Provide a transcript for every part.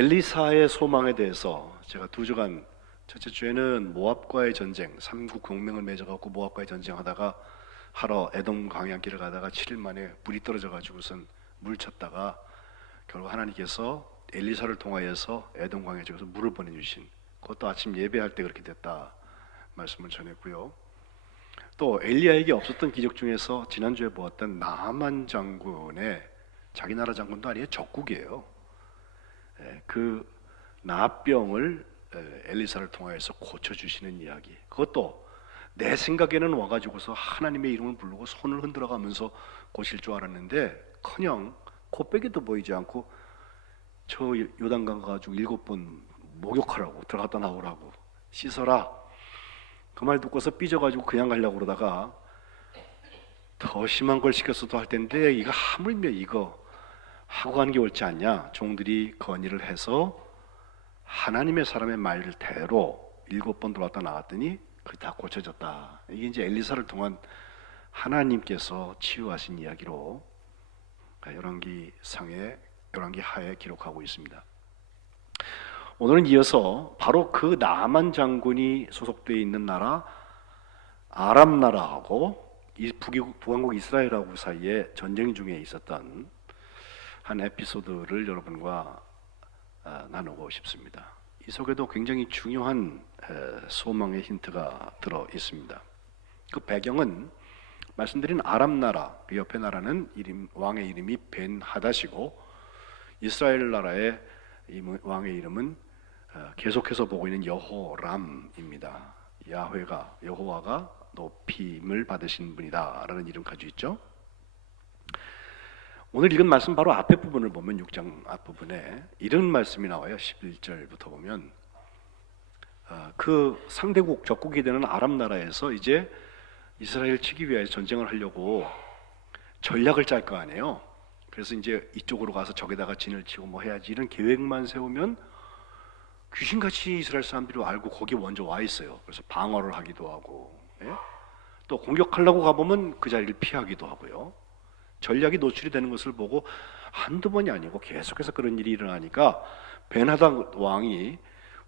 엘리사의 소망에 대해서 제가 두 주간, 첫째 주에는 모압과의 전쟁, 삼국 동맹을 맺어갖고 모압과의 전쟁하다가 하러 에돔 광야길을 가다가 7일 만에 물이 떨어져가지고선 물 쳤다가 결국 하나님께서 엘리사를 통하여서 에돔 광야 쪽에서 물을 보내주신, 그것도 아침 예배할 때 그렇게 됐다 말씀을 전했고요. 또 엘리야에게 없었던 기적 중에서 지난주에 보았던 나만 장군의, 자기 나라 장군도 아니에요, 적국이에요. 그 나병을 엘리사를 통하여서 고쳐주시는 이야기, 그것도 내 생각에는 와가지고서 하나님의 이름을 부르고 손을 흔들어가면서 고칠 줄 알았는데 커녕 코빼기도 보이지 않고 저 요단강 가가지고 7번 목욕하라고, 들어갔다 나오라고, 씻어라, 그 말 듣고서 삐져가지고 그냥 가려고 그러다가 더 심한 걸 시켰어도 할 텐데 이거 하물며 이거 하고 가는 게 옳지 않냐, 종들이 건의를 해서 하나님의 사람의 말대로 7번 들어왔다 나왔더니 그게 다 고쳐졌다. 이게 이제 엘리사를 통한 하나님께서 치유하신 이야기로 열왕기상에, 열왕기하에 기록하고 있습니다. 오늘은 이어서 바로 그 나만 장군이 소속되어 있는 나라 아람 나라하고 북왕국 이스라엘하고 사이에 전쟁 중에 있었던 한 에피소드를 여러분과 나누고 싶습니다. 이 속에도 굉장히 중요한 소망의 힌트가 들어 있습니다. 그 배경은 말씀드린 아람 나라, 그 옆에 나라는 왕의 이름이 벤 하닷이고 이스라엘 나라의 왕의 이름은 계속해서 보고 있는 여호람입니다. 여호와가 높임을 받으신 분이다라는 이름 가지고 있죠. 오늘 읽은 말씀 바로 앞에 부분을 보면 6장 앞부분에 이런 말씀이 나와요. 11절부터 보면 그 상대국, 적국이 되는 아람 나라에서 이제 이스라엘 치기 위해 전쟁을 하려고 전략을 짤 거 아니에요. 그래서 이제 이쪽으로 가서 적에다가 진을 치고 뭐 해야지, 이런 계획만 세우면 귀신같이 이스라엘 사람들이 알고 거기에 먼저 와 있어요. 그래서 방어를 하기도 하고, 또 공격하려고 가보면 그 자리를 피하기도 하고요. 전략이 노출이 되는 것을 보고 한두 번이 아니고 계속해서 그런 일이 일어나니까 베나다 왕이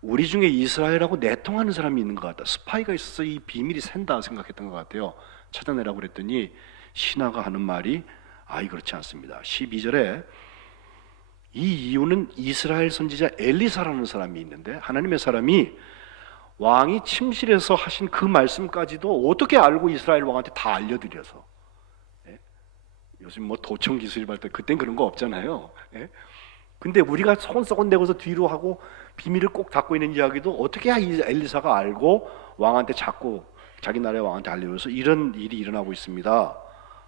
우리 중에 이스라엘하고 내통하는 사람이 있는 것 같다, 스파이가 있어서 이 비밀이 샌다 생각했던 것 같아요. 찾아내라고 그랬더니 신하가 하는 말이 그렇지 않습니다. 12절에 이 이유는 이스라엘 선지자 엘리사라는 사람이 있는데, 하나님의 사람이 왕이 침실에서 하신 그 말씀까지도 어떻게 알고 이스라엘 왕한테 다 알려드려서, 요즘 뭐 도청 기술이 발달, 그땐 그런 거 없잖아요. 근데 우리가 손 내고서 뒤로 하고 비밀을 꼭 닫고 있는 이야기도 어떻게 엘리사가 알고 왕한테 자꾸 자기 나라의 왕한테 알려줘서 이런 일이 일어나고 있습니다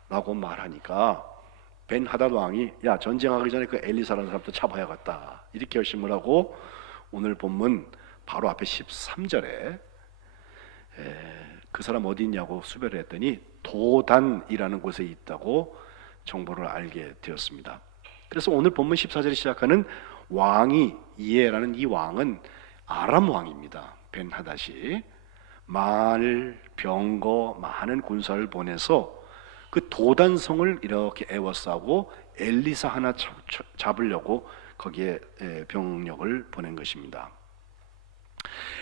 라고 말하니까 벤 하닷 왕이 야, 전쟁하기 전에 그 엘리사라는 사람도 잡아야겠다, 이렇게 결심을 하고 오늘 본문 바로 앞에 13절에 그 사람 어디 있냐고 수배를 했더니 도단이라는 곳에 있다고 정보를 알게 되었습니다. 그래서 오늘 본문 14절에 시작하는 왕이, 이에라는 이 왕은 아람 왕입니다. 벤 하닷이 말, 병거, 많은 군사를 보내서 그 도단성을 이렇게 에워싸고 엘리사 하나 잡으려고 거기에 병력을 보낸 것입니다.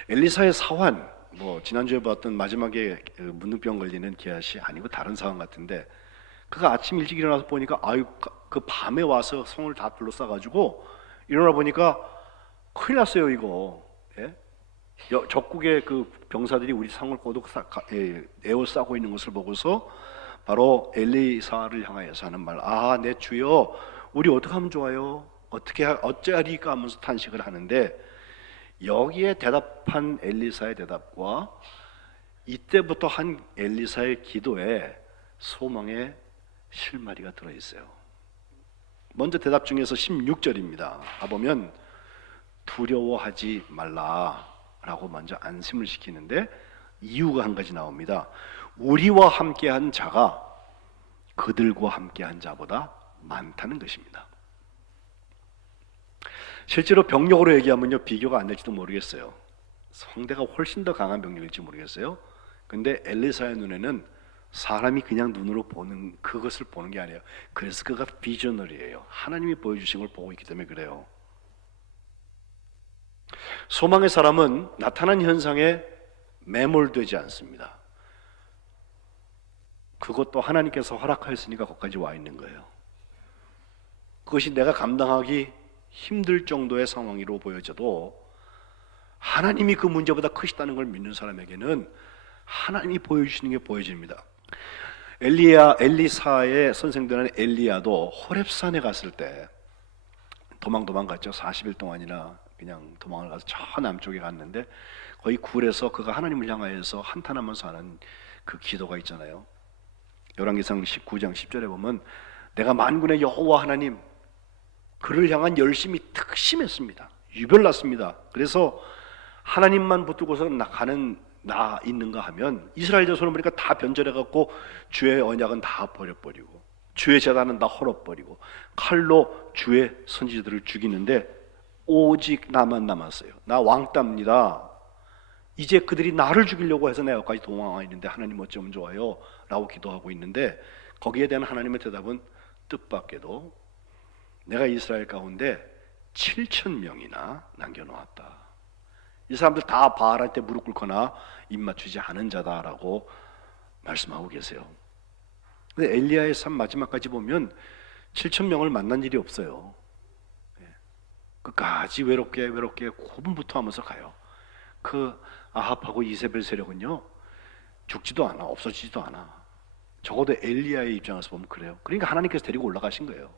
엘리사의 사환, 뭐 지난주에 봤던 마지막에 문둥병 걸리는 기아시 아니고 다른 상황 같은데, 그가 아침 일찍 일어나서 보니까 그 밤에 와서 성을 다 둘러싸가지고 일어나 보니까 큰일 났어요 이거. 적국의 그 병사들이 우리 성을 꼬독 에워싸고 있는 것을 보고서 바로 엘리사를 향하여서 하는 말, 내 주여, 우리 어떻게 하면 좋아요? 어찌하리까 하면서 탄식을 하는데, 여기에 대답한 엘리사의 대답과 이때부터 한 엘리사의 기도에 소망의 실마리가 들어있어요. 먼저 대답 중에서 16절입니다. 가보면 두려워하지 말라라고 먼저 안심을 시키는데 이유가 한 가지 나옵니다. 우리와 함께한 자가 그들과 함께한 자보다 많다는 것입니다. 실제로 병력으로 얘기하면요, 비교가 안 될지도 모르겠어요. 상대가 훨씬 더 강한 병력일지 모르겠어요. 근데 엘리사의 눈에는 사람이 그냥 눈으로 보는 그것을 보는 게 아니에요. 그래서 그가 비저널이에요. 하나님이 보여주신 걸 보고 있기 때문에 그래요. 소망의 사람은 나타난 현상에 매몰되지 않습니다. 그것도 하나님께서 허락하였으니까 거기까지 와 있는 거예요. 그것이 내가 감당하기 힘들 정도의 상황으로 보여져도 하나님이 그 문제보다 크시다는 걸 믿는 사람에게는 하나님이 보여주시는 게 보여집니다. 엘리사의 선생되는 엘리야도 호렙산에 갔을 때 도망갔죠. 40일 동안이나 그냥 도망을 가서 저 남쪽에 갔는데 거의 굴에서 그가 하나님을 향하여서 한탄하면서 하는 그 기도가 있잖아요. 열왕기상 19장 10절에 보면 내가 만군의 여호와 하나님 그를 향한 열심이 특심했습니다. 유별났습니다. 그래서 하나님만 붙들고서 나 있는가 하면 이스라엘 자손을 보니까 다 변절해갖고 주의 언약은 다 버려버리고 주의 제단은 다 헐어버리고 칼로 주의 선지자들을 죽이는데 오직 나만 남았어요. 나 왕따입니다. 이제 그들이 나를 죽이려고 해서 내가 여기까지 도망와 있는데 하나님 어쩌면 좋아요? 라고 기도하고 있는데 거기에 대한 하나님의 대답은 뜻밖에도 내가 이스라엘 가운데 7,000명이나 남겨놓았다. 이 사람들 다 바알할 때 무릎 꿇거나 입 맞추지 않은 자다라고 말씀하고 계세요. 근데 엘리야의 삶 마지막까지 보면 7,000명을 만난 일이 없어요. 끝까지 외롭게 고분부터 하면서 가요. 그 아합하고 이세벨 세력은요 죽지도 않아, 없어지지도 않아. 적어도 엘리야의 입장에서 보면 그래요. 그러니까 하나님께서 데리고 올라가신 거예요.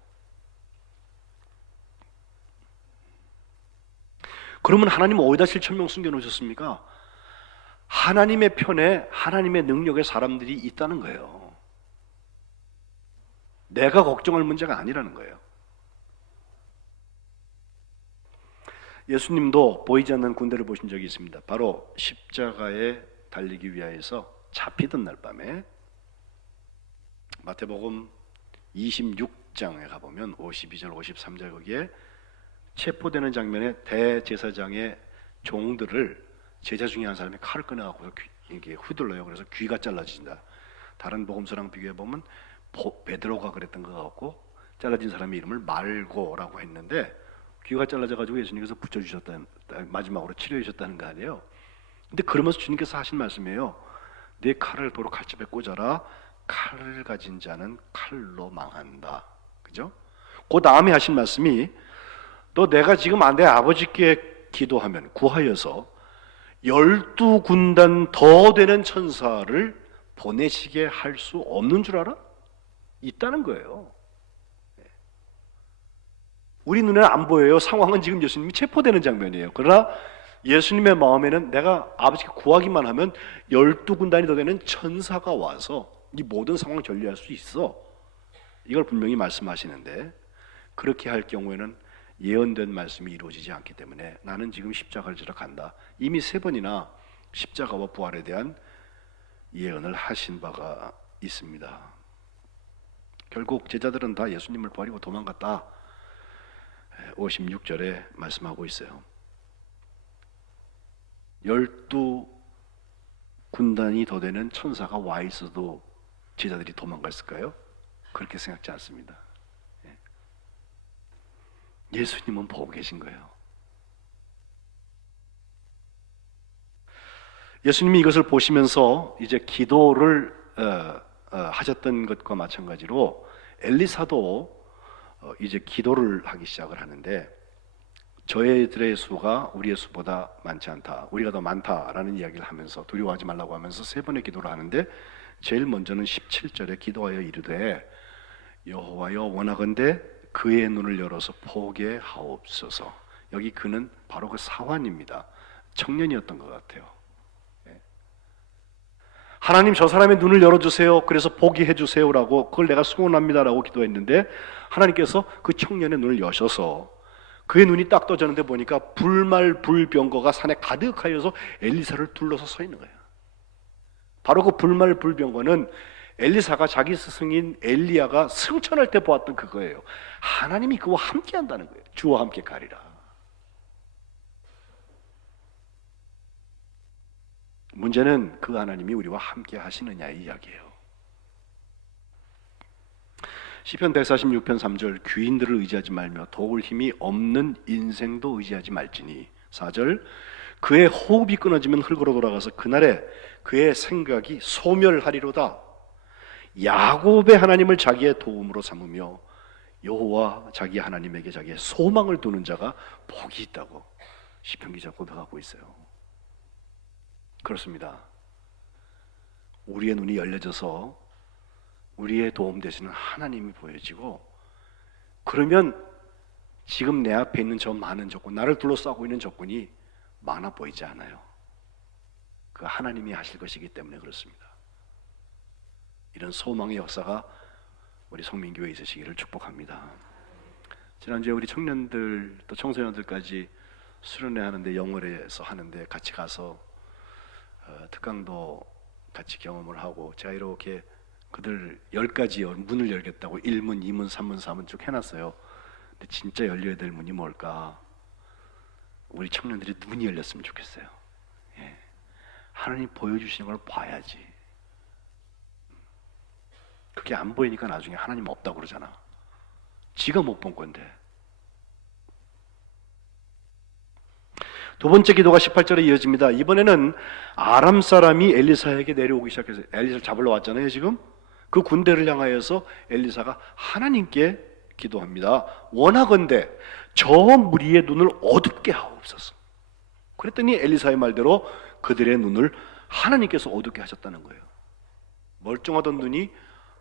그러면 하나님은 어디다 7,000명 숨겨놓으셨습니까? 하나님의 편에 하나님의 능력의 사람들이 있다는 거예요. 내가 걱정할 문제가 아니라는 거예요. 예수님도 보이지 않는 군대를 보신 적이 있습니다. 바로 십자가에 달리기 위하여서 잡히던 날 밤에 마태복음 26장에 가보면 52절 53절 거기에 체포되는 장면에 대제사장의 종들을 제자 중에 한 사람이 칼을 꺼내갖고 이게 휘둘러요. 그래서 귀가 잘라진다. 다른 복음서랑 비교해 보면 베드로가 그랬던 것 같고 잘라진 사람의 이름을 말고라고 했는데 귀가 잘라져가지고 예수님께서 붙여주셨다는 마지막으로 치료해 주셨다는 거 아니에요. 근데 그러면서 주님께서 하신 말씀이에요. 내 칼을 도로 칼집에 꽂아라. 칼을 가진 자는 칼로 망한다. 그죠? 그 다음에 하신 말씀이 너 내가 지금 내 아버지께 기도하면 구하여서 12군단 더 되는 천사를 보내시게 할 수 없는 줄 알아? 있다는 거예요. 우리 눈에는 안 보여요. 상황은 지금 예수님이 체포되는 장면이에요. 그러나 예수님의 마음에는 내가 아버지께 구하기만 하면 12군단이 더 되는 천사가 와서 이 모든 상황을 전리할 수 있어. 이걸 분명히 말씀하시는데 그렇게 할 경우에는 예언된 말씀이 이루어지지 않기 때문에 나는 지금 십자가를 지러 간다. 이미 3번이나 십자가와 부활에 대한 예언을 하신 바가 있습니다. 결국 제자들은 다 예수님을 버리고 도망갔다. 56절에 말씀하고 있어요. 12군단이 더 되는 천사가 와 있어도 제자들이 도망갔을까요? 그렇게 생각지 않습니다. 예수님은 보고 계신 거예요. 예수님이 이것을 보시면서 이제 기도를 하셨던 것과 마찬가지로 엘리사도 이제 기도를 하기 시작을 하는데 저희들의 수가 우리의 수보다 많지 않다. 우리가 더 많다라는 이야기를 하면서 두려워하지 말라고 하면서 3번의 기도를 하는데 제일 먼저는 17절에 기도하여 이르되 여호와여 원하건대 그의 눈을 열어서 보게 하옵소서. 여기 그는 바로 그 사환입니다. 청년이었던 것 같아요. 하나님 저 사람의 눈을 열어주세요. 그래서 보게 해주세요라고 그걸 내가 소원합니다라고 기도했는데 하나님께서 그 청년의 눈을 여셔서 그의 눈이 딱 떠졌는데 보니까 불말불병거가 산에 가득하여서 엘리사를 둘러서 서 있는 거예요. 바로 그 불말불병거는 엘리사가 자기 스승인 엘리야가 승천할 때 보았던 그거예요. 하나님이 그와 함께 한다는 거예요. 주와 함께 가리라. 문제는 그 하나님이 우리와 함께 하시느냐의 이야기예요. 시편 146편 3절 귀인들을 의지하지 말며 도울 힘이 없는 인생도 의지하지 말지니 4절 그의 호흡이 끊어지면 흙으로 돌아가서 그날에 그의 생각이 소멸하리로다. 야곱의 하나님을 자기의 도움으로 삼으며 여호와 자기 하나님에게 자기의 소망을 두는 자가 복이 있다고 시편 기자가 고백하고 있어요. 그렇습니다. 우리의 눈이 열려져서 우리의 도움 되시는 하나님이 보여지고, 그러면 지금 내 앞에 있는 저 많은 조건, 나를 둘러싸고 있는 조건이 많아 보이지 않아요. 그 하나님이 하실 것이기 때문에 그렇습니다. 이런 소망의 역사가 우리 성민교회에 있으시기를 축복합니다. 지난주에 우리 청년들 또 청소년들까지 수련회 하는데, 영월에서 하는데 같이 가서 특강도 같이 경험을 하고, 제가 이렇게 그들 10가지 문을 열겠다고 1문, 2문, 3문, 4문 쭉 해놨어요. 근데 진짜 열려야 될 문이 뭘까? 우리 청년들이 눈이 열렸으면 좋겠어요. 예. 하나님 보여주시는 걸 봐야지. 그게 안 보이니까 나중에 하나님 없다고 그러잖아. 지가 못 본 건데. 두 번째 기도가 18절에 이어집니다. 이번에는 아람 사람이 엘리사에게 내려오기 시작해서, 엘리사를 잡으러 왔잖아요 지금. 그 군대를 향하여서 엘리사가 하나님께 기도합니다. 원하건대 저 무리의 눈을 어둡게 하옵소서. 그랬더니 엘리사의 말대로 그들의 눈을 하나님께서 어둡게 하셨다는 거예요. 멀쩡하던 눈이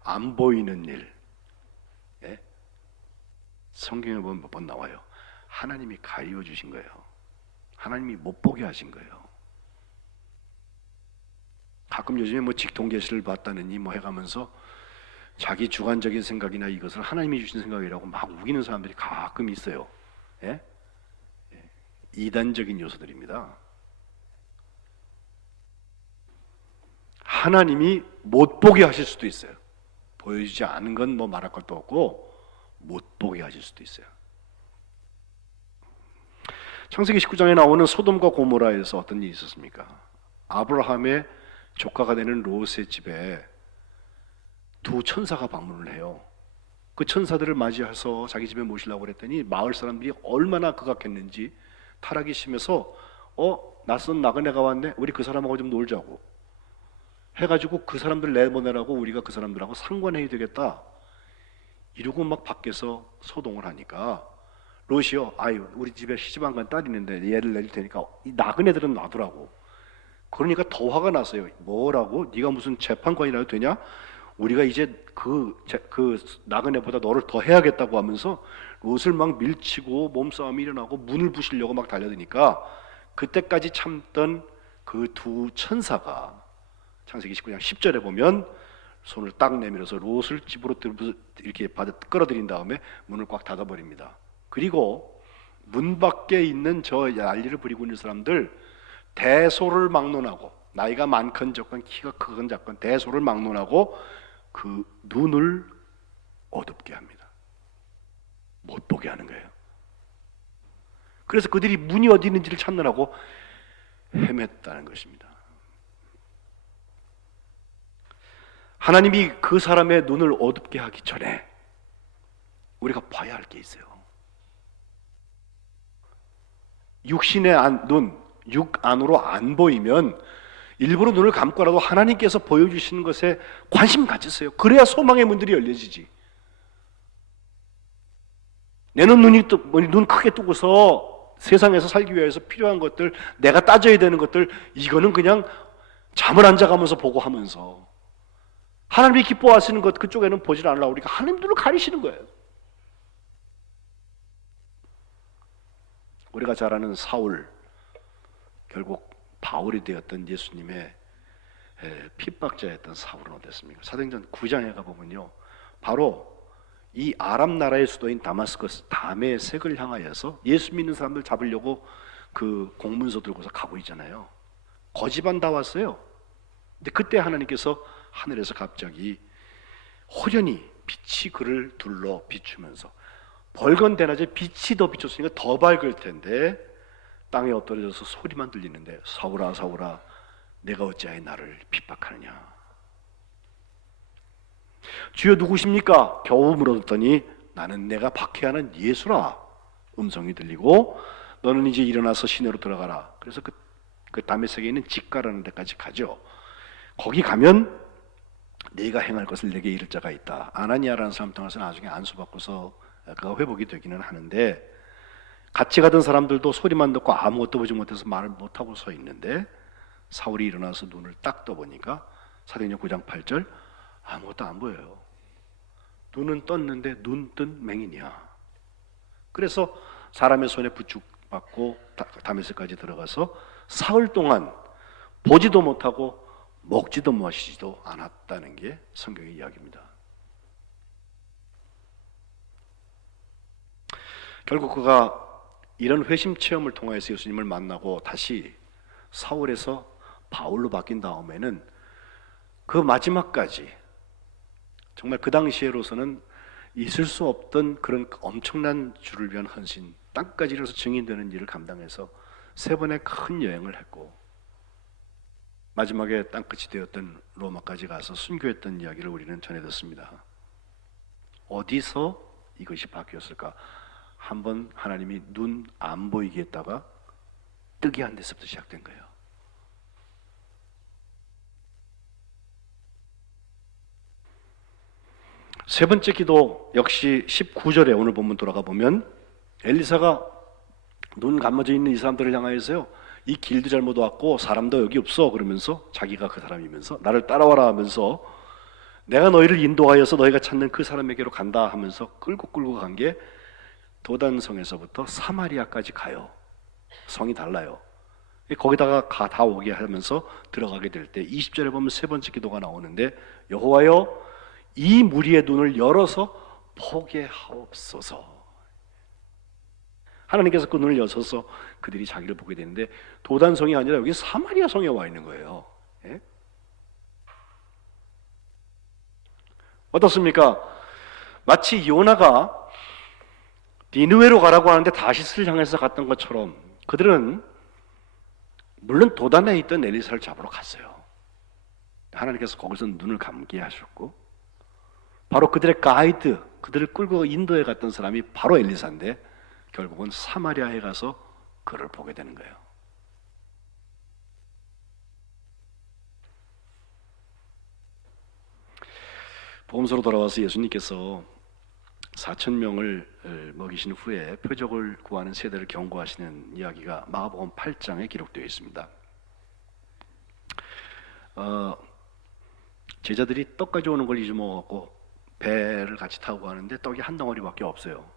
안 보이는 일. 예? 성경에 보면 몇 번 나와요. 하나님이 가리워 주신 거예요. 하나님이 못 보게 하신 거예요. 가끔 요즘에 뭐 직통계시를 봤다느니 뭐 해가면서 자기 주관적인 생각이나 이것을 하나님이 주신 생각이라고 막 우기는 사람들이 가끔 있어요. 예? 예. 이단적인 요소들입니다. 하나님이 못 보게 하실 수도 있어요. 보여주지 않은 건 뭐 말할 것도 없고 못 보게 하실 수도 있어요. 창세기 19장에 나오는 소돔과 고모라에서 어떤 일이 있었습니까? 아브라함의 조카가 되는 롯의 집에 두 천사가 방문을 해요. 그 천사들을 맞이해서 자기 집에 모시려고 그랬더니 마을 사람들이 얼마나 극악했는지 타락이 심해서 낯선 나그네가 왔네, 우리 그 사람하고 좀 놀자고 해가지고 그 사람들 내보내라고 우리가 그 사람들하고 상관해야 되겠다 이러고 막 밖에서 소동을 하니까 롯이요, 아유 우리 집에 시집 안 간 딸 있는데 얘를 내릴 테니까 이 나그네들은 놔두라고. 그러니까 더 화가 났어요. 뭐라고? 네가 무슨 재판관이라도 되냐? 우리가 이제 그 나그네보다 너를 더 해야겠다고 하면서 롯을 막 밀치고 몸싸움이 일어나고 문을 부시려고 막 달려드니까, 그때까지 참던 그 두 천사가 창세기 19장 10절에 보면 손을 딱 내밀어서 롯을 집으로 이렇게 끌어들인 다음에 문을 꽉 닫아버립니다. 그리고 문 밖에 있는 저 난리를 부리고 있는 사람들 대소를 막론하고, 나이가 많건 적건 키가 크건 작건 대소를 막론하고 그 눈을 어둡게 합니다. 못 보게 하는 거예요. 그래서 그들이 문이 어디 있는지를 찾느라고 헤맸다는 것입니다. 하나님이 그 사람의 눈을 어둡게 하기 전에 우리가 봐야 할 게 있어요. 육신의 눈, 육 안으로 안 보이면 일부러 눈을 감고라도 하나님께서 보여주시는 것에 관심 가지세요. 그래야 소망의 문들이 열려지지. 내는 눈 크게 뜨고서 세상에서 살기 위해서 필요한 것들, 내가 따져야 되는 것들, 이거는 그냥 잠을 안 자가면서 보고 하면서 하나님이 기뻐하시는 것 그쪽에는 보질 않으려고 우리가 하나님 눈을 가리시는 거예요. 우리가 잘 아는 사울, 결국 바울이 되었던 예수님의 핍박자였던 사울은 어땠습니까? 사도행전 9장에 가보면요, 바로 이 아람 나라의 수도인 다마스커스 다메섹을 향하여서 예수 믿는 사람들 잡으려고 그 공문서 들고서 가고 있잖아요. 거지반 다 왔어요. 근데 그때 하나님께서 하늘에서 갑자기 호련히 빛이 그를 둘러 비추면서, 벌건 대낮에 빛이 더 비쳤으니까 더 밝을 텐데 땅에 엎드려져서 소리만 들리는데, 사울아 사울아 내가 어찌하여 나를 핍박하느냐. 주여 누구십니까? 겨우 물어뒀더니 나는 내가 박해하는 예수라 음성이 들리고, 너는 이제 일어나서 시내로 들어가라. 그래서 그 다메섹에 있는 직가라는 데까지 가죠. 거기 가면 네가 행할 것을 내게 이를 자가 있다. 아나니아라는 사람 통해서 나중에 안수받고서 그가 회복이 되기는 하는데, 같이 가던 사람들도 소리만 듣고 아무것도 보지 못해서 말을 못하고 서 있는데, 사울이 일어나서 눈을 딱 떠보니까 사도행전 9장 8절 아무것도 안 보여요. 눈은 떴는데 눈 뜬 맹인이야. 그래서 사람의 손에 부축받고 다메섹까지 들어가서 사흘 동안 보지도 못하고 먹지도 마시지도 않았다는 게 성경의 이야기입니다. 결국 그가 이런 회심 체험을 통해서 예수님을 만나고 다시 사울에서 바울로 바뀐 다음에는 그 마지막까지 정말 그 당시에로서는 있을 수 없던 그런 엄청난 주를 위한 헌신, 땅까지 이르러서 증인되는 일을 감당해서 3번의 큰 여행을 했고, 마지막에 땅끝이 되었던 로마까지 가서 순교했던 이야기를 우리는 전해 듣습니다. 어디서 이것이 바뀌었을까? 한번 하나님이 눈 안 보이게 했다가 뜨게 한 데서부터 시작된 거예요. 세 번째 기도 역시 19절에 오늘 본문 돌아가 보면 엘리사가 눈 감아져 있는 이 사람들을 향하여서요, 이 길도 잘못 왔고 사람도 여기 없어 그러면서, 자기가 그 사람이면서 나를 따라와라 하면서 내가 너희를 인도하여서 너희가 찾는 그 사람에게로 간다 하면서 끌고 간 게 도단성에서부터 사마리아까지 가요. 성이 달라요. 거기다가 다 오게 하면서 들어가게 될 때 20절에 보면 세 번째 기도가 나오는데, 여호와여 이 무리의 눈을 열어서 보게 하옵소서. 하나님께서 그 눈을 여셔서 그들이 자기를 보게 되는데, 도단성이 아니라 여기 사마리아 성에 와 있는 거예요. 예? 어떻습니까? 마치 요나가 니느웨로 가라고 하는데 다시스를 향해서 갔던 것처럼 그들은 물론 도단에 있던 엘리사를 잡으러 갔어요. 하나님께서 거기서 눈을 감게 하셨고, 바로 그들의 가이드, 그들을 끌고 인도에 갔던 사람이 바로 엘리사인데 결국은 사마리아에 가서 그를 보게 되는 거예요. 복음서로 돌아와서 예수님께서 4,000명을 먹이신 후에 표적을 구하는 세대를 경고하시는 이야기가 마가복음 8장에 기록되어 있습니다. 제자들이 떡 가져오는 걸 잊어먹었고 배를 같이 타고 가는데 떡이 한 덩어리밖에 없어요.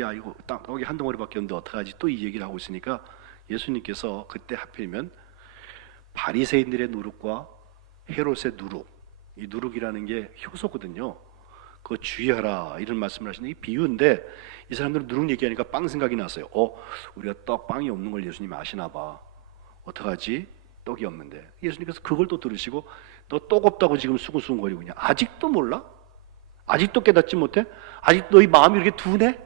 야, 이거 떡이 한 덩어리밖에 없는데 어떡하지? 또 이 얘기를 하고 있으니까 예수님께서 그때 하필이면 바리새인들의 누룩과 헤롯의 누룩, 이 누룩이라는 게 효소거든요. 그거 주의하라 이런 말씀을 하시는 게 비유인데, 이 사람들은 누룩 얘기하니까 빵 생각이 났어요. 우리가 떡 빵이 없는 걸 예수님이 아시나 봐. 어떡하지? 떡이 없는데. 예수님께서 그걸 또 들으시고, 너 떡 없다고 지금 수근수근거리고 있냐? 아직도 몰라? 아직도 깨닫지 못해? 아직도 너희 마음이 이렇게 둔해?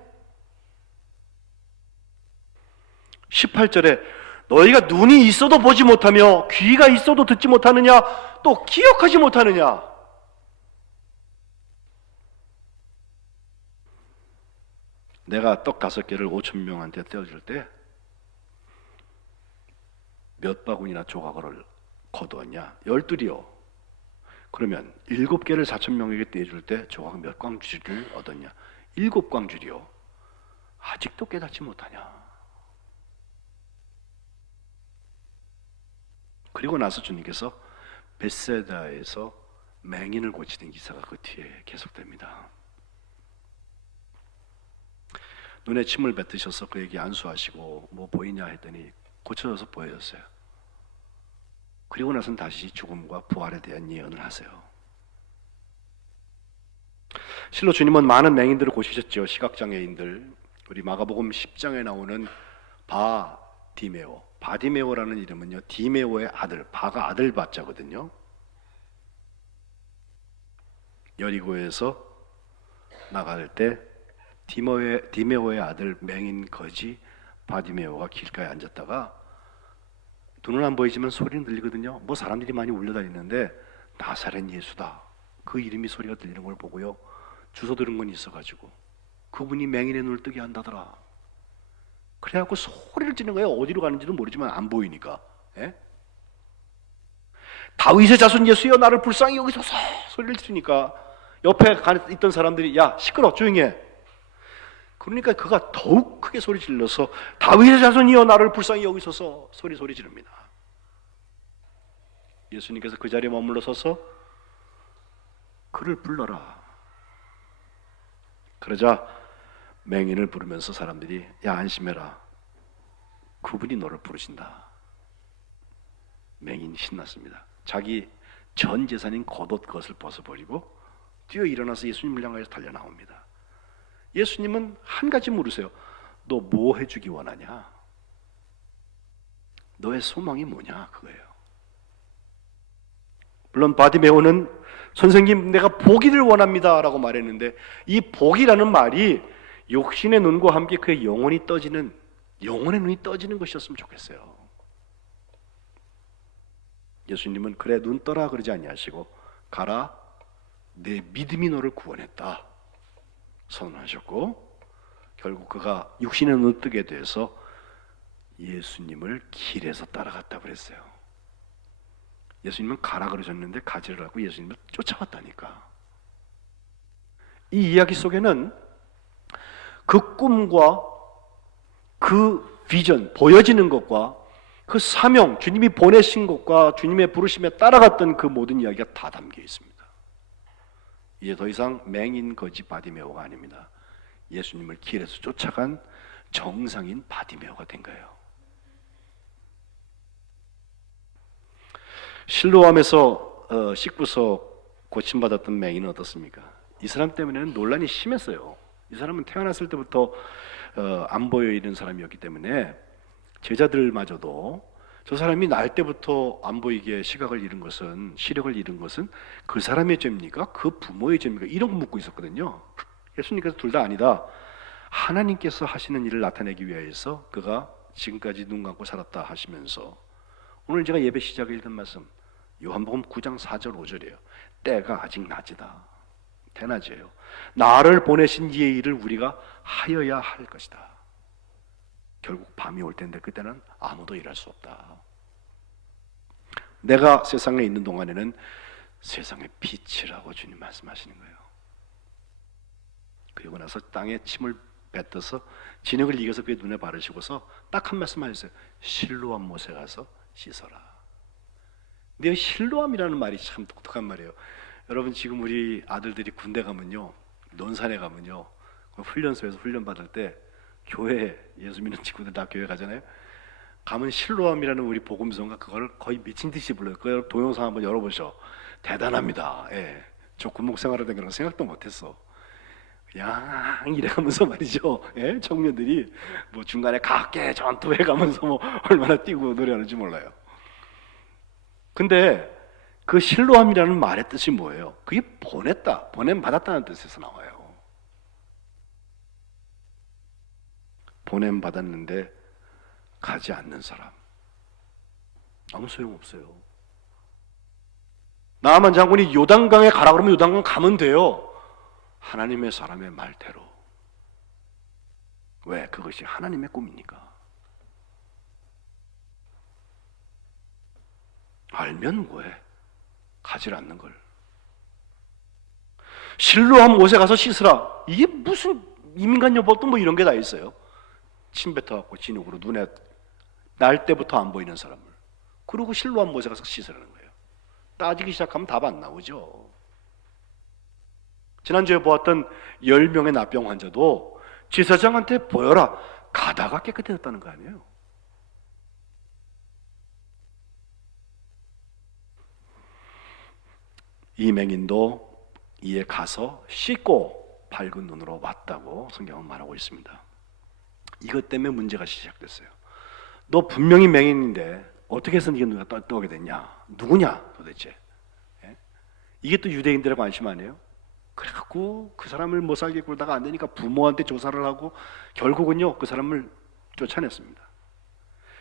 18절에 너희가 눈이 있어도 보지 못하며 귀가 있어도 듣지 못하느냐, 또 기억하지 못하느냐. 내가 떡 5개를 5,000명한테 떼어줄 때 몇 바구니나 조각을 거두었냐? 12이요. 그러면 7개를 4,000명에게 떼어줄 때 조각 몇 광주리를 얻었냐? 7광주리요. 아직도 깨닫지 못하냐? 그리고 나서 주님께서 벳세다에서 맹인을 고치는 기사가 그 뒤에 계속됩니다. 눈에 침을 뱉으셔서 그에게 안수하시고 뭐 보이냐 했더니 고쳐져서 보여졌어요. 그리고 나서는 다시 죽음과 부활에 대한 예언을 하세요. 실로 주님은 많은 맹인들을 고치셨죠. 시각장애인들. 우리 마가복음 10장에 나오는 바디메오, 바디메오라는 이름은요, 디메오의 아들, 바가 아들 바자거든요. 여리고에서 나갈 때 디메오의 아들 맹인 거지 바디메오가 길가에 앉았다가, 눈은 안 보이지만 소리는 들리거든요. 뭐 사람들이 많이 울려다니는데 나사렛 예수다, 그 이름이 소리가 들리는 걸 보고요, 주워 들은 건 있어가지고 그분이 맹인의 눈을 뜨게 한다더라. 그래갖고 소리를 지르는 거예요. 어디로 가는지도 모르지만 안 보이니까. 예? 다윗의 자손 예수여 나를 불쌍히 여기소서 소리를 지르니까 옆에 있던 사람들이 야 시끄러 조용히 해. 그러니까 그가 더욱 크게 소리 질러서 다윗의 자손이여 나를 불쌍히 여기소서 소리 지릅니다. 예수님께서 그 자리에 머물러 서서 그를 불러라. 그러자 맹인을 부르면서 사람들이 야 안심해라. 그분이 너를 부르신다. 맹인이 신났습니다. 자기 전 재산인 겉옷 것을 벗어버리고 뛰어 일어나서 예수님을 향하여서 달려나옵니다. 예수님은 한 가지 물으세요. 너 뭐 해주기 원하냐? 너의 소망이 뭐냐? 그거예요. 물론 바디메오는 선생님 내가 보기를 원합니다 라고 말했는데 이 보기라는 말이 육신의 눈과 함께 그의 영혼의 눈이 떠지는 것이었으면 좋겠어요. 예수님은 그래 눈 떠라 그러지 아니하시고 가라 내 믿음이 너를 구원했다 선언하셨고 결국 그가 육신의 눈을 뜨게 돼서 예수님을 길에서 따라갔다고 그랬어요. 예수님은 가라 그러셨는데 가지를 않고 예수님을 쫓아왔다니까. 이 이야기 속에는 그 꿈과 그 비전, 보여지는 것과 그 사명, 주님이 보내신 것과 주님의 부르심에 따라갔던 그 모든 이야기가 다 담겨 있습니다. 이제 더 이상 맹인 거지 바디메오가 아닙니다. 예수님을 길에서 쫓아간 정상인 바디메오가 된 거예요. 실로암에서 씻고서 고침받았던 맹인은 어떻습니까? 이 사람 때문에는 논란이 심했어요. 이 사람은 태어났을 때부터 안 보여 있는 사람이었기 때문에 제자들마저도 저 사람이 날 때부터 안 보이게 시력을 잃은 것은 그 사람의 죄입니까? 그 부모의 죄입니까? 이런 거 묻고 있었거든요. 예수님께서 둘 다 아니다. 하나님께서 하시는 일을 나타내기 위해서 그가 지금까지 눈 감고 살았다 하시면서 오늘 제가 예배 시작에 읽은 말씀 요한복음 9장 4절 5절이에요. 때가 아직 낮이다. 대낮이에요. 나를 보내신 이의 일을 우리가 하여야 할 것이다. 결국 밤이 올 텐데 그때는 아무도 일할 수 없다. 내가 세상에 있는 동안에는 세상의 빛이라고 주님 말씀하시는 거예요. 그리고 나서 땅에 침을 뱉어서 진흙을 이겨서 그의 눈에 바르시고서 딱 한 말씀 하셨어요. 실로암 못에 가서 씻어라. 근데 실로암이라는 말이 참 독특한 말이에요. 여러분 지금 우리 아들들이 군대 가면요, 논산에 가면요, 훈련소에서 훈련 받을 때 교회 예수 믿는 친구들 다 교회 가잖아요. 가면 실로암이라는 우리 복음성가 그걸 거의 미친 듯이 불러요. 그 동영상 한번 열어보셔. 대단합니다. 예. 저 군목 생활하던 그런 생각도 못했어. 그냥 이래가면서 말이죠. 예? 청년들이 뭐 중간에 각계 전투에 가면서 뭐 얼마나 뛰고 노래하는지 몰라요. 근데 그 실로암이라는 말의 뜻이 뭐예요? 그게 보냈다, 보냄받았다는 뜻에서 나와요. 보냄받았는데 가지 않는 사람 아무 소용없어요. 나아만 장군이 요단강에 가라 그러면 요단강 가면 돼요. 하나님의 사람의 말대로. 왜? 그것이 하나님의 꿈이니까. 알면 뭐해? 가지 않는 걸. 실로암 못에 가서 씻으라. 이게 무슨 이민간요법도 뭐 이런 게 다 있어요. 침 뱉어갖고 진흙으로 눈에 날 때부터 안 보이는 사람을. 그리고 실로암 못에 가서 씻으라는 거예요. 따지기 시작하면 답 안 나오죠. 지난주에 보았던 10명의 납병 환자도 제사장한테 보여라. 가다가 깨끗해졌다는 거 아니에요. 이 맹인도 이에 가서 씻고 밝은 눈으로 왔다고 성경은 말하고 있습니다. 이것 때문에 문제가 시작됐어요. 너 분명히 맹인인데 어떻게 해서 네가 눈가 떠오게 됐냐? 누구냐 도대체? 예? 이게 또 유대인들의 관심 아니에요? 그래갖고 그 사람을 못 살게 굴다가 안 되니까 부모한테 조사를 하고 결국은요 그 사람을 쫓아냈습니다.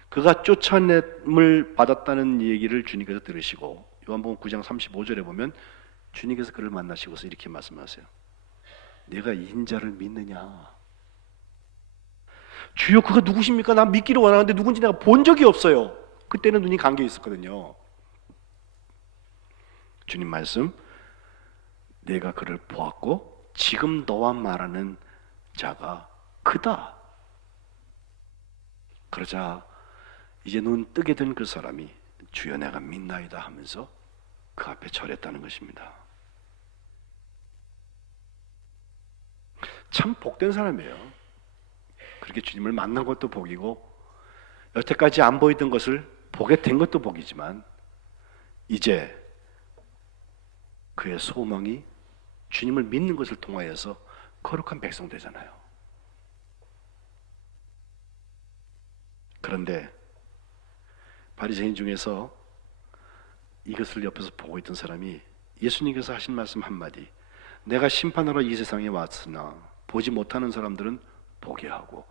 그가 쫓아냄을 받았다는 얘기를 주님께서 들으시고 요한복음 9장 35절에 보면 주님께서 그를 만나시고서 이렇게 말씀하세요. 내가 인자를 믿느냐? 주여 그가 누구십니까? 나 믿기를 원하는데 누군지 내가 본 적이 없어요. 그때는 눈이 감겨 있었거든요. 주님 말씀, 내가 그를 보았고 지금 너와 말하는 자가 그다. 그러자 이제 눈 뜨게 된 그 사람이 주여 내가 믿나이다 하면서 그 앞에 절했다는 것입니다. 참 복된 사람이에요. 그렇게 주님을 만난 것도 복이고 여태까지 안 보이던 것을 보게 된 것도 복이지만 이제 그의 소망이 주님을 믿는 것을 통하여서 거룩한 백성 되잖아요. 그런데 바리새인 중에서 이것을 옆에서 보고 있던 사람이 예수님께서 하신 말씀 한마디, 내가 심판하러 이 세상에 왔으나 보지 못하는 사람들은 보게 하고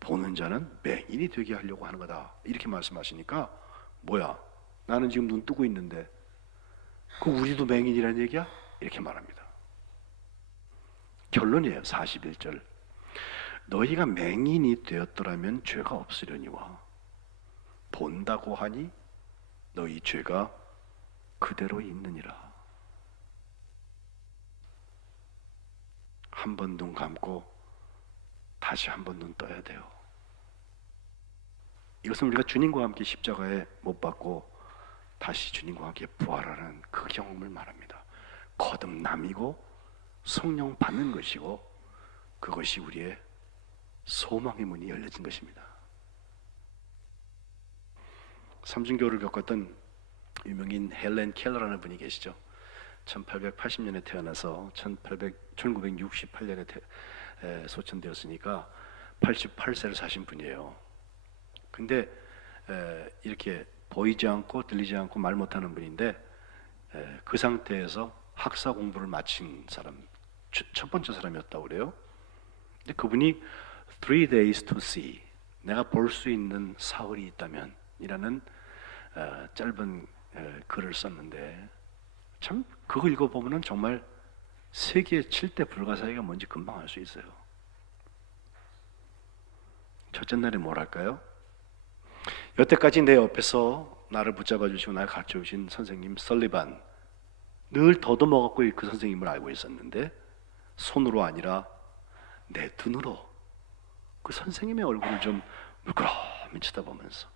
보는 자는 맹인이 되게 하려고 하는 거다, 이렇게 말씀하시니까 뭐야, 나는 지금 눈 뜨고 있는데 그 우리도 맹인이라는 얘기야? 이렇게 말합니다. 결론이에요. 41절, 너희가 맹인이 되었더라면 죄가 없으려니와 본다고 하니 너희 죄가 그대로 있느니라. 한 번 눈 감고 다시 한 번 눈 떠야 돼요. 이것은 우리가 주님과 함께 십자가에 못 박고 다시 주님과 함께 부활하는 그 경험을 말합니다. 거듭남이고 성령 받는 것이고 그것이 우리의 소망의 문이 열려진 것입니다. 삼중교를 겪었던 유명인 헬렌 켈러라는 분이 계시죠. 1880년에 태어나서 1968년에 소천되었으니까 88세를 사신 분이에요. 근데 이렇게 보이지 않고 들리지 않고 말 못하는 분인데 그 상태에서 학사 공부를 마친 사람, 첫 번째 사람이었다고 그래요. 근데 그분이 3 days to see, 내가 볼 수 있는 사흘이 있다면 이라는 짧은 글을 썼는데 참 그거 읽어보면 정말 세계 7대 불가사의가 뭔지 금방 알 수 있어요. 첫째 날에 뭘 할까요? 여태까지 내 옆에서 나를 붙잡아 주시고 나를 가르쳐 주신 선생님 설리반, 늘 더듬어갖고 그 선생님을 알고 있었는데 손으로 아니라 내 눈으로 그 선생님의 얼굴을 좀 물끄러미 쳐다보면서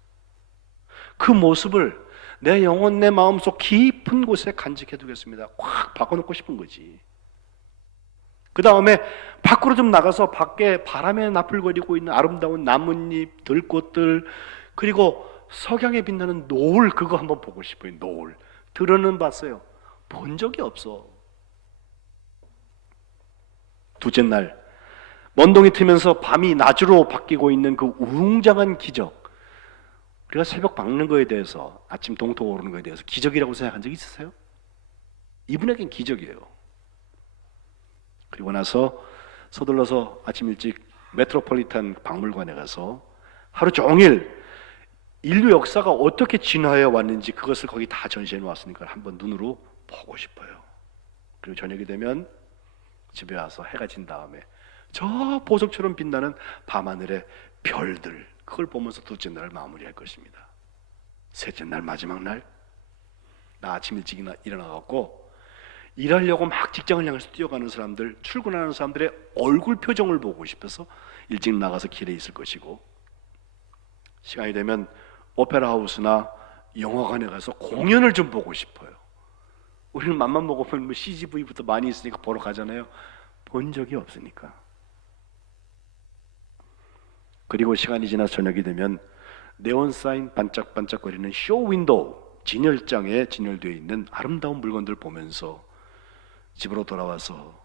그 모습을 내 영혼, 내 마음속 깊은 곳에 간직해 두겠습니다. 확 바꿔놓고 싶은 거지. 그 다음에 밖으로 좀 나가서 밖에 바람에 나풀거리고 있는 아름다운 나뭇잎, 들꽃들, 그리고 석양에 빛나는 노을, 그거 한번 보고 싶어요. 노을. 들어는 봤어요. 본 적이 없어. 둘째 날, 먼동이 트면서 밤이 낮으로 바뀌고 있는 그 웅장한 기적. 우리가 새벽 밝는 거에 대해서, 아침 동토 오르는 거에 대해서 기적이라고 생각한 적 있으세요? 이분에겐 기적이에요. 그리고 나서 서둘러서 아침 일찍 메트로폴리탄 박물관에 가서 하루 종일 인류 역사가 어떻게 진화해 왔는지 그것을 거기 다 전시해 놓았으니까 한번 눈으로 보고 싶어요. 그리고 저녁이 되면 집에 와서 해가 진 다음에 저 보석처럼 빛나는 밤하늘의 별들, 그걸 보면서 둘째 날을 마무리할 것입니다. 셋째 날, 마지막 날, 나 아침 일찍 일어나갖고 일하려고 막 직장을 향해서 뛰어가는 사람들, 출근하는 사람들의 얼굴 표정을 보고 싶어서 일찍 나가서 길에 있을 것이고, 시간이 되면 오페라 하우스나 영화관에 가서 공연을 좀 보고 싶어요. 우리는 맘만 먹으면 뭐 CGV부터 많이 있으니까 보러 가잖아요. 본 적이 없으니까. 그리고 시간이 지나 저녁이 되면 네온 사인 반짝반짝거리는 쇼 윈도우, 진열장에 진열되어 있는 아름다운 물건들 보면서 집으로 돌아와서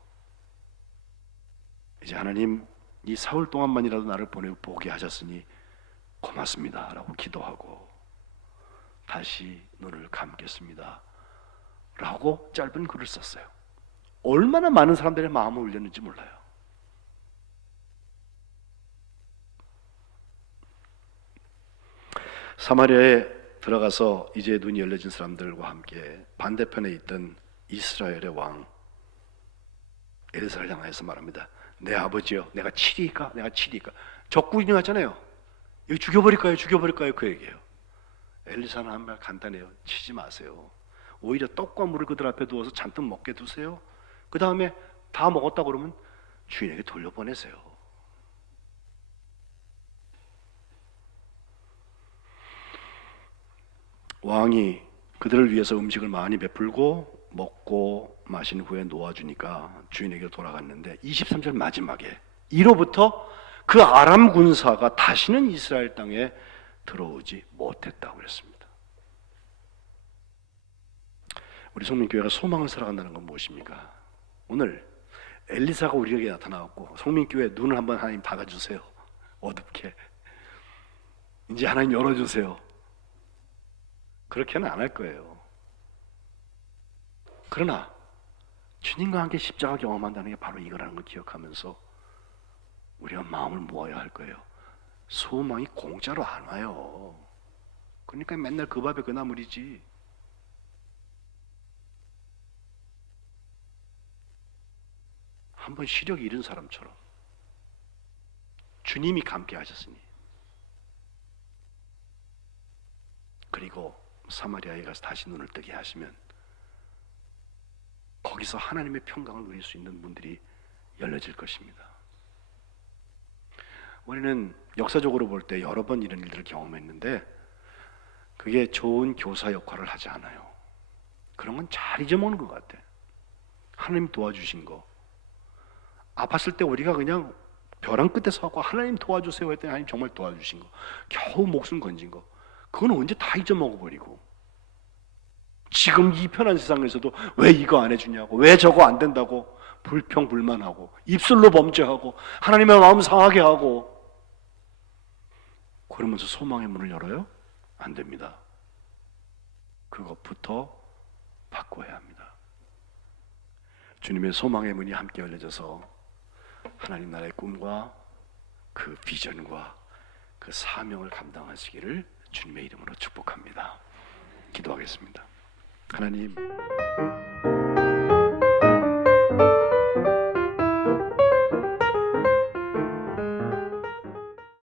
이제 하나님, 이 사흘 동안만이라도 나를 보게 하셨으니 고맙습니다 라고 기도하고 다시 눈을 감겠습니다 라고 짧은 글을 썼어요. 얼마나 많은 사람들의 마음을 울렸는지 몰라요. 사마리아에 들어가서 이제 눈이 열려진 사람들과 함께 반대편에 있던 이스라엘의 왕 엘리사를 향해서 말합니다. 내 아버지여, 내가 치리까? 내가 치리까? 적군이 왔잖아요. 이거 죽여버릴까요? 죽여버릴까요? 그 얘기예요. 엘리사는 한 말 간단해요. 치지 마세요. 오히려 떡과 물을 그들 앞에 두어서 잔뜩 먹게 두세요. 그 다음에 다 먹었다 그러면 주인에게 돌려보내세요. 왕이 그들을 위해서 음식을 많이 베풀고 먹고 마신 후에 놓아주니까 주인에게 돌아갔는데 23절 마지막에 이로부터 그 아람 군사가 다시는 이스라엘 땅에 들어오지 못했다고 그랬습니다. 우리 성민교회가 소망을 살아간다는 건 무엇입니까? 오늘 엘리사가 우리에게 나타나왔고 성민교회 눈을 한번 하나님 박아주세요. 어둡게 이제 하나님 열어주세요. 그렇게는 안 할 거예요. 그러나 주님과 함께 십자가 경험한다는 게 바로 이거라는 걸 기억하면서 우리가 마음을 모아야 할 거예요. 소망이 공짜로 안 와요. 그러니까 맨날 그 밥에 그 나물이지. 한번 시력이 잃은 사람처럼 주님이 감게 하셨으니, 그리고 사마리아에 가서 다시 눈을 뜨게 하시면 거기서 하나님의 평강을 누릴 수 있는 문들이 열려질 것입니다. 우리는 역사적으로 볼 때 여러 번 이런 일들을 경험했는데 그게 좋은 교사 역할을 하지 않아요. 그런 건 잘 잊어먹는 것 같아. 하나님 도와주신 거, 아팠을 때 우리가 그냥 벼랑 끝에 서고 하나님 도와주세요 했더니 하나님 정말 도와주신 거, 겨우 목숨 건진 거, 그건 언제 다 잊어먹어버리고 지금 이 편한 세상에서도 왜 이거 안 해주냐고, 왜 저거 안 된다고 불평불만하고 입술로 범죄하고 하나님의 마음 상하게 하고, 그러면서 소망의 문을 열어요? 안 됩니다. 그것부터 바꿔야 합니다. 주님의 소망의 문이 함께 열려져서 하나님 나라의 꿈과 그 비전과 그 사명을 감당하시기를 주님의 이름으로 축복합니다. 기도하겠습니다. 하나님,